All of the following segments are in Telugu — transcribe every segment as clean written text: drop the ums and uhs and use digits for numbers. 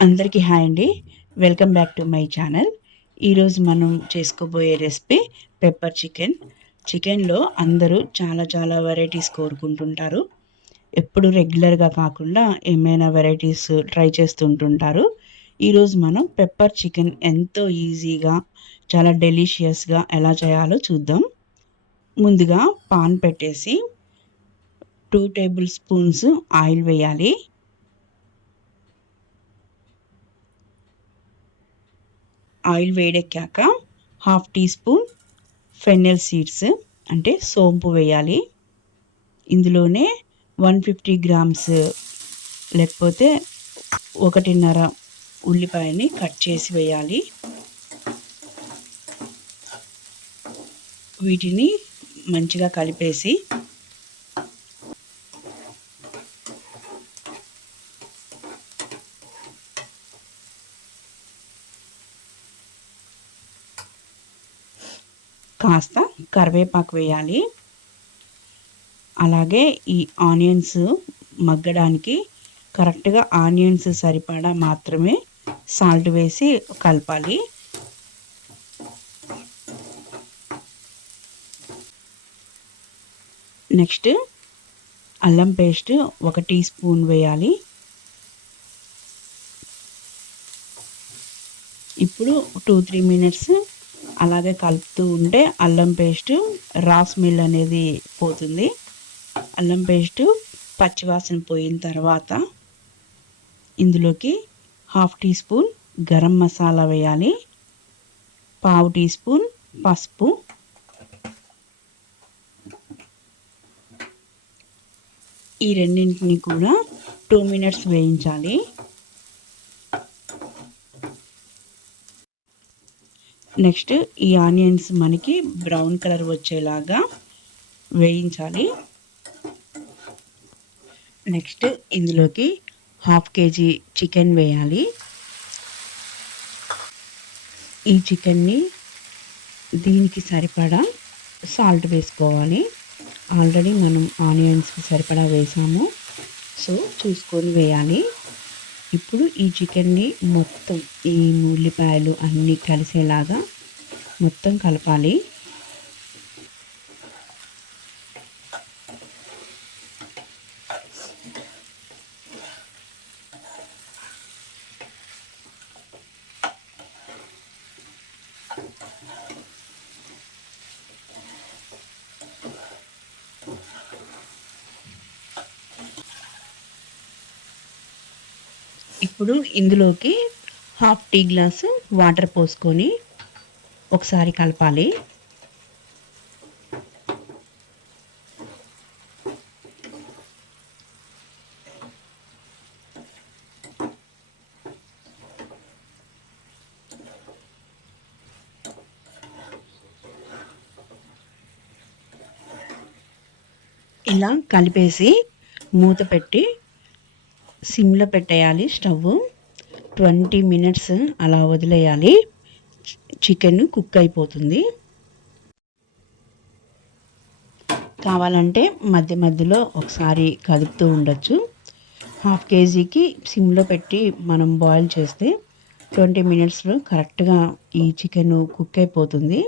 అందరికీ హాయ్ అండి. Welcome back to my channel. ఈరోజు మనం చేసుకోబోయే రెసిపీ పెప్పర్ చికెన్. చికెన్‌లో అందరూ చాలా చాలా వెరైటీస్ కోరుకుంటుంటారు. ఎప్పుడు రెగ్యులర్‌గా కాకుండా ఏమైనా వెరైటీస్ ట్రై చేస్తుంటుంటారు. ఈరోజు మనం పెప్పర్ చికెన్ ఎంతో ఈజీగా, చాలా డెలీషియస్‌గా ఎలా చేయాలో చూద్దాం. ముందుగా పాన్ పెట్టేసి 2 టేబుల్ స్పూన్స్ ఆయిల్ వేయాలి. ఆయిల్ వేడెక్కాక half teaspoon fennel seeds అంటే సోంపు వేయాలి. ఇందులోనే 150 గ్రామ్స్ లేకపోతే 1.5 ఉల్లిపాయని కట్ చేసి వేయాలి. వీటిని మంచిగా కలిపేసి కాస్త కరివేపాకు వేయాలి. అలాగే ఈ ఆనియన్స్ మగ్గడానికి కరెక్ట్‌గా ఆనియన్స్ సరిపడా మాత్రమే సాల్ట్ వేసి కలపాలి. నెక్స్ట్ అల్లం పేస్ట్ 1 టీ స్పూన్ వేయాలి. ఇప్పుడు 2-3 మినిట్స్ అలాగే కలుపుతూ ఉంటే అల్లం పేస్ట్ రా స్మెల్ అనేది పోతుంది. అల్లం పేస్టు పచ్చివాసన పోయిన తర్వాత ఇందులోకి half teaspoon garam masala వేయాలి. పావు టీ స్పూన్ పసుపు, ఈ రెండింటిని కూడా 2 మినిట్స్ వేయించాలి. నెక్స్ట్ ఈ ఆనియన్స్ మనకి బ్రౌన్ కలర్ వచ్చేలాగా వేయించాలి. నెక్స్ట్ ఇందులోకి హాఫ్ కేజీ చికెన్ వేయాలి. ఈ చికెన్ని దీనికి సరిపడా సాల్ట్ వేసుకోవాలి. ఆల్రెడీ మనం ఆనియన్స్కి సరిపడా వేసాము, సో చూసుకొని వేయాలి. ఇప్పుడు ఈ చికెన్ని మొత్తం ఈ ఉల్లిపాయలు అన్నీ కలిసేలాగా మొత్తం కలపాలి. ఇప్పుడు ఇందులోకి హాఫ్ టీ గ్లాసు వాటర్ పోసుకొని ఒకసారి కలపాలి. ఇలా కలిపేసి మూత పెట్టి సిమ్లో పెట్టేయాలి స్టవ్. 20 మినిట్స్ అలా వదిలేయాలి. చికెన్ కుక్ అయిపోతుంది. కావాలంటే మధ్య మధ్యలో ఒకసారి కదుపుతూ ఉండొచ్చు. హాఫ్ కేజీకి సిమ్లో పెట్టి మనం బాయిల్ చేస్తే 20 మినిట్స్లో కరెక్ట్గా ఈ చికెన్ కుక్ అయిపోతుంది.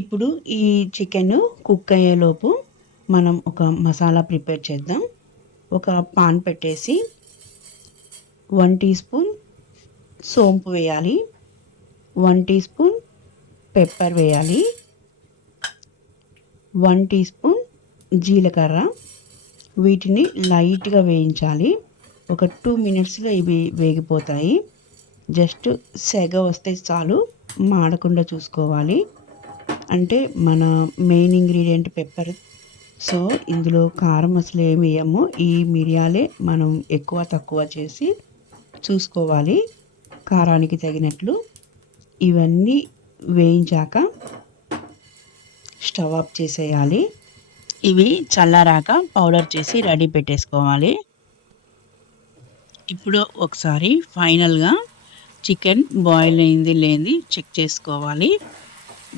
ఇప్పుడు ఈ చికెన్ కుక్ అయ్యేలోపు మనం ఒక మసాలా ప్రిపేర్ చేద్దాం. ఒక పాన్ పెట్టేసి 1 టీ స్పూన్ సోంపు వేయాలి. 1 టీ స్పూన్ పెప్పర్ వేయాలి. 1 టీ స్పూన్ జీలకర్ర. వీటిని లైట్గా వేయించాలి. ఒక 2 మినిట్స్లో ఇవి వేగిపోతాయి. జస్ట్ సెగ వస్తే చాలు, మాడకుండా చూసుకోవాలి. అంటే మన మెయిన్ ఇంగ్రీడియంట్ పెప్పర్ సో ఇందులో కారం అసలు ఏమి వేయము. ఈ మిరియాలే మనం ఎక్కువ తక్కువ చేసి చూసుకోవాలి కారానికి తగినట్లు. ఇవన్నీ వేయించాక స్టవ్ ఆఫ్ చేసేయాలి. ఇవి చల్లారాక పౌడర్ చేసి రెడీ పెట్టేసుకోవాలి. ఇప్పుడు ఒకసారి ఫైనల్గా చికెన్ బాయిల్ అయింది లేనిది చెక్ చేసుకోవాలి.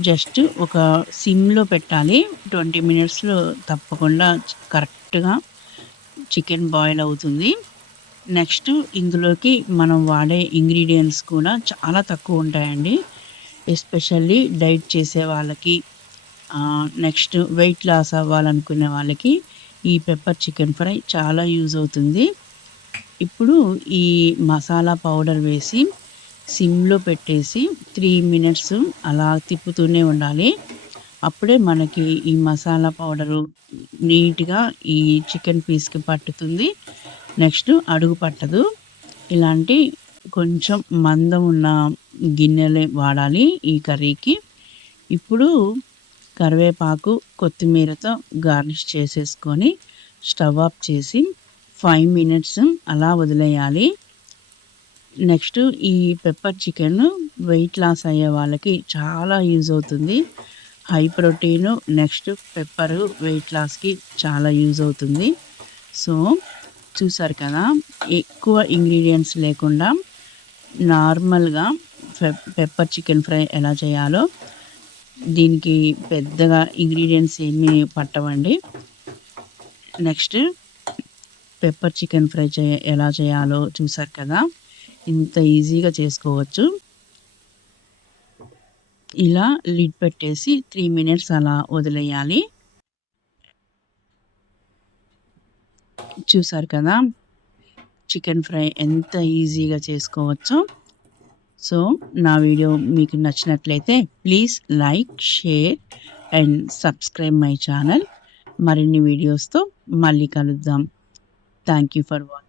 జస్ట్ ఒక సిమ్లో పెట్టాలి. 20 మినిట్స్లో తప్పకుండా కరెక్ట్గా చికెన్ బాయిల్ అవుతుంది. నెక్స్ట్ ఇందులోకి మనం వాడే ఇంగ్రీడియంట్స్ కూడా చాలా తక్కువ ఉంటాయండి. ఎస్పెషల్లీ డైట్ చేసే వాళ్ళకి, నెక్స్ట్ వెయిట్ లాస్ అవ్వాలనుకునే వాళ్ళకి ఈ పెప్పర్ చికెన్ ఫ్రై చాలా యూజ్ అవుతుంది. ఇప్పుడు ఈ మసాలా పౌడర్ వేసి సిమ్లో పెట్టేసి 3 మినిట్స్ అలా తిప్పుతూనే ఉండాలి. అప్పుడే మనకి ఈ మసాలా పౌడరు నీట్గా ఈ చికెన్ పీస్కి పట్టుతుంది. నెక్స్ట్ అడుగు పట్టదు. ఇలాంటి కొంచెం మందం ఉన్న గిన్నెలే వాడాలి ఈ కర్రీకి. ఇప్పుడు కరివేపాకు, కొత్తిమీరతో గార్నిష్ చేసేసుకొని స్టవ్ ఆఫ్ చేసి 5 మినిట్స్ అలా వదిలేయాలి. నెక్స్ట్ ఈ పెప్పర్ చికెన్ వెయిట్ లాస్ అయ్యే వాళ్ళకి చాలా యూజ్ అవుతుంది. High protein, next pepper weight లాస్కి చాలా యూజ్ అవుతుంది. సో చూసారు కదా, ఎక్కువ ఇంగ్రీడియంట్స్ లేకుండా నార్మల్గా పెప్పర్ చికెన్ ఫ్రై ఎలా చేయాలో. దీనికి పెద్దగా ఇంగ్రీడియంట్స్ ఏమీ పట్టవండి. నెక్స్ట్ పెప్పర్ చికెన్ ఫ్రై ఎలా చేయాలో చూసారు కదా, ఇంత ఈజీగా చేసుకోవచ్చు. ఇలా లిడ్ పెట్టేసి 3 మినిట్స్ అలా వదిలేయాలి. చూసారు కదా చికెన్ ఫ్రై ఎంత ఈజీగా చేసుకోవచ్చో. సో నా వీడియో మీకు నచ్చినట్లయితే please like, share and subscribe my channel. మరిన్ని వీడియోస్తో మళ్ళీ కలుద్దాం. Thank you for watching.